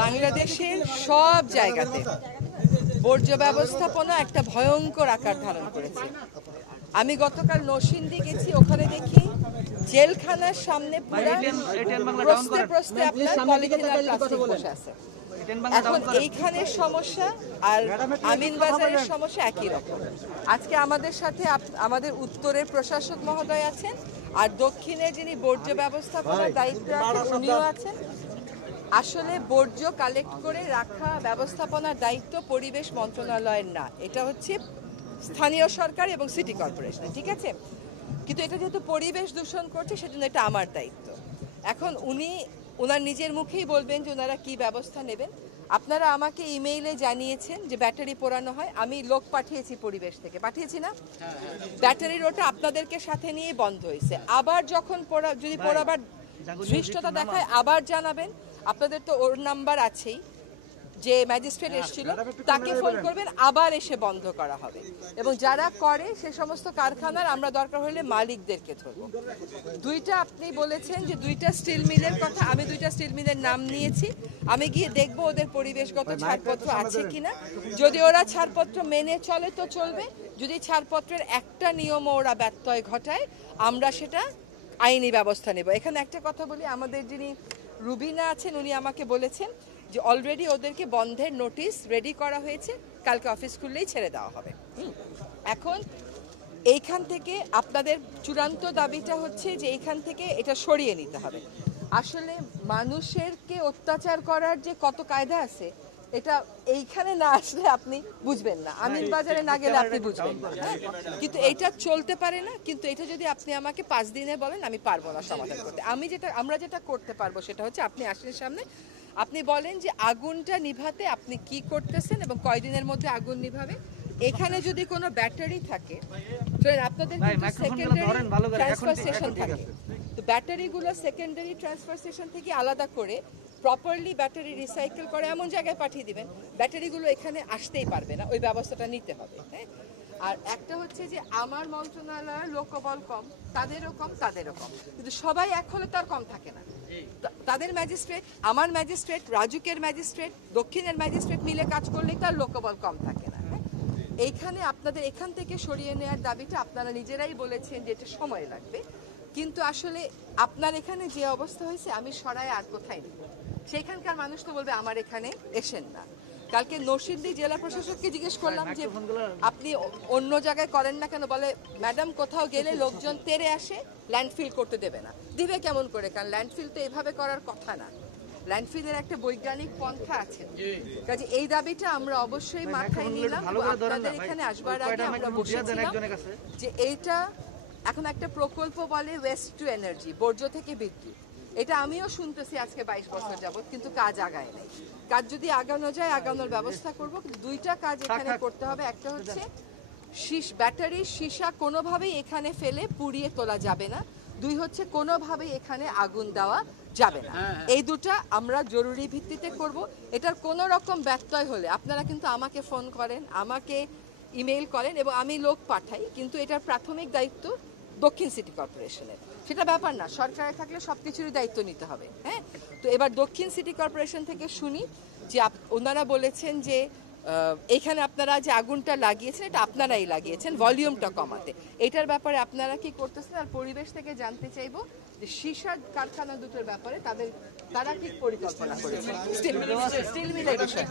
বাংলাদেশের সব জায়গাতে বর্জ্য ব্যবস্থাপনা একটা ভয়ঙ্কর আকার ধারণ করেছে। আমি গতকাল নরসিংদী গেছি, ওখানে দেখি জেলখানার সামনে পুরো প্রস্তে প্রস্তে আপনার পলিথিন আর প্লাস্টিক বসে আছে। এখন এইখানের সমস্যা আর আমিনবাজারের সমস্যা একই রকম। আজকে আমাদের সাথে আমাদের উত্তরের প্রশাসক মহোদয় আছেন, আর দক্ষিণে যিনি বর্জ্য ব্যবস্থাপনার দায়িত্বে আছেন উনিও আছেন। আসলে বর্জ্য কালেক্ট করে রাখা ব্যবস্থাপনার দায়িত্ব পরিবেশ মন্ত্রণালয়ের না, এটা হচ্ছে স্থানীয় সরকার এবং সিটি কর্পোরেশন, ঠিক আছে? কিন্তু এটা যেহেতু পরিবেশ দূষণ করছে সেজন্য এটা আমার দায়িত্ব। এখন ওনার নিজের মুখেই বলবেন যে ওনারা কি ব্যবস্থা নেবেন। আপনারা আমাকে ইমেইলে জানিয়েছেন যে ব্যাটারি পোড়ানো হয়, আমি লোক পাঠিয়েছি পরিবেশ থেকে, পাঠিয়েছি না? ব্যাটারির ওটা আপনাদেরকে সাথে নিয়ে বন্ধ হয়েছে। আবার যখন যদি পোড়াবার ধৃষ্টতা দেখায় আবার জানাবেন। আপনাদের তো ওর নাম্বার আছেই, যে ম্যাজিস্ট্রেট এসেছিল তাকে ফোন করবেন, আবার এসে বন্ধ করা হবে। এবং যারা করে সে সমস্ত কারখানার আমরা দরকার হলে মালিকদেরকে ধরব। দুইটা আপনি বলেছেন যে দুইটা স্টিল মিলের কথা, আমি দুইটা স্টিল মিলের নাম নিয়েছি, আমি গিয়ে দেখবো ওদের পরিবেশগত ছাড়পত্র আছে কিনা। যদি ওরা ছাড়পত্র মেনে চলে তো চলবে, যদি ছাড়পত্রের একটা নিয়মও ওরা ব্যত্যয় ঘটায় আমরা সেটা আইনি ব্যবস্থা নেব। এখানে একটা কথা বলি, আমাদের যিনি রুবিনা আছেন উনি আমাকে বলেছেন যে অলরেডি ওদেরকে বন্ধের নোটিশ রেডি করা হয়েছে, কালকে অফিস খুললেই ছেড়ে দেওয়া হবে। এখন এইখান থেকে আপনাদের চূড়ান্ত দাবিটা হচ্ছে যে এইখান থেকে এটা সরিয়ে নিতে হবে। আসলে মানুষেরকে অত্যাচার করার যে কত কায়দা আছে এটা এইখানে না আসলে আপনি বুঝবেন না, আমিনবাজারে না গেলে আপনি বুঝবেন না। কিন্তু এটা চলতে পারে না। কিন্তু এটা যদি আপনি আমাকে 5 দিনে বলেন আমি পারবো না সমাধান করতে। আমরা যেটা করতে পারবো সেটা হচ্ছে আপনি আসলে সামনে আপনি বলেন যে আগুনটা নিভাতে আপনি কি করতেছেন এবং কয়দিনের মধ্যে আগুন নিভাবে। এখানে যদি কোনো ব্যাটারি থাকে, আপনাদের সেকেন্ডারি ট্রান্সফার স্টেশন থাকে, তো ব্যাটারিগুলো সেকেন্ডারি ট্রান্সফার স্টেশন থেকে আলাদা করে প্রপারলি ব্যাটারি রিসাইকেল করে এমন জায়গায় পাঠিয়ে দিবেন, ব্যাটারিগুলো এখানে আসতেই পারবে না, ওই ব্যবস্থাটা নিতে হবে। হ্যাঁ, আর একটা হচ্ছে যে আমার মন্ত্রণালয়ের লোকবল কম, তাদেরও কম, কিন্তু সবাই এক হলে তার কম থাকে না। তাদের ম্যাজিস্ট্রেট, আমার ম্যাজিস্ট্রেট, রাজুকের ম্যাজিস্ট্রেট, দক্ষিণের ম্যাজিস্ট্রেট মিলে কাজ করলেই তার লোকবল কম থাকে না। এইখানে আপনাদের এখান থেকে সরিয়ে নেওয়ার দাবিটা আপনারা নিজেরাই বলেছেন যে এটা সময় লাগবে, কিন্তু আসলে আপনার এখানে যে অবস্থা হয়েছে আমি সরাই আর কোথায় নেব, সেখানকার মানুষ তো বলবে আমার এখানে এসেন না। কালকে নরসিংদী জেলা প্রশাসককে জিজ্ঞেস করলাম যে আপনি অন্য জায়গায় করেন না কেন, বলে ম্যাডাম কোথাও গেলে লোকজন তেড়ে আসে, ল্যান্ডফিল করতে দেবে না। দিবে কেমন করে, কারণ ল্যান্ডফিল তো এভাবে করার কথা না, ল্যান্ডফিলের একটা বৈজ্ঞানিক পন্থা আছে। কাজে এই দাবিটা আমরা অবশ্যই মাথায় নিলাম। আপনাদের এখানে আসবার আগে আমরা বসেছিলাম যে এইটা এখন একটা প্রকল্প বলে ওয়েস্ট টু এনার্জি, বর্জ্য থেকে বিদ্যুৎ। এটা আমিও শুনতেছি আজকে 22 বছর যাবত, কিন্তু কাজ আগায় নাই। কাজ যদি আগানো যায় আগানোর ব্যবস্থা করব, কিন্তু দুইটা কাজ এখানে করতে হবে। একটা হচ্ছে ব্যাটারির সীসা কোনোভাবেই এখানে ফেলে পুড়িয়ে তোলা যাবে না, দুই হচ্ছে কোনোভাবেই এখানে আগুন দেওয়া যাবে না। এই দুটা আমরা জরুরি ভিত্তিতে করব। এটার কোনো রকম ব্যত্যয় হলে আপনারা কিন্তু আমাকে ফোন করেন, আমাকে ইমেইল করেন এবং আমি লোক পাঠাই, কিন্তু এটার প্রাথমিক দায়িত্ব দক্ষিণ সিটি কর্পোরেশনের। সেটা ব্যাপার না, সরকারে থাকলে সবকিছুরই দায়িত্ব নিতে হবে। হ্যাঁ, তো এবার দক্ষিণ সিটি কর্পোরেশন থেকে শুনি যে ওনারা বলেছেন যে এখানে আপনারা যে আগুনটা লাগিয়েছেন এটা আপনারাই লাগিয়েছেন ভলিউমটা কমাতে, এটার ব্যাপারে আপনারা কি করতেছেন। আর পরিবেশ থেকে জানতে চাইবো যে সীসার কারখানা দুটোর ব্যাপারে তারা কি পরিকল্পনা করেছে, স্টিল মিলের বিষয়।